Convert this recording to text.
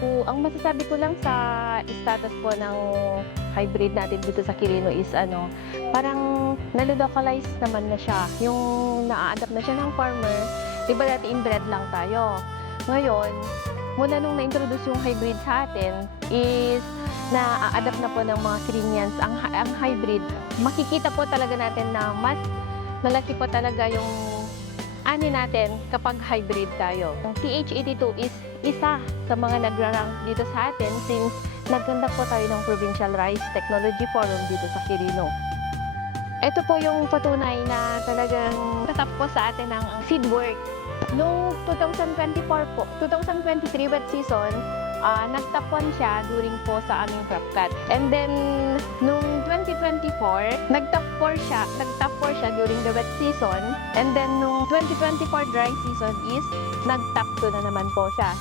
Ang masasabi ko lang sa status po ng hybrid natin dito sa Quirino is parang nalo-localize naman na siya. Yung naa-adapt na siya ng farmer. 'Di ba dati inbred lang tayo. Ngayon, mula nung na-introduce yung hybrid sa atin is na-adapt na po ng mga Quirinians ang hybrid. Makikita po talaga natin na mas malaki po talaga yung ani natin kapag hybrid tayo. Ang TH82 is isa sa mga nagra-rank dito sa atin since nagkandak po tayo ng Provincial Rice Technology Forum dito sa Quirino. Ito po yung patunay na talagang tatap po sa atin ng seed work. Noong 2023 wet season, nagtapon siya during po sa aming crop cut. And then, noong 2024, nagtap 4 siya during the wet season. And then, noong 2024 dry season is nagtap 2 na naman po siya.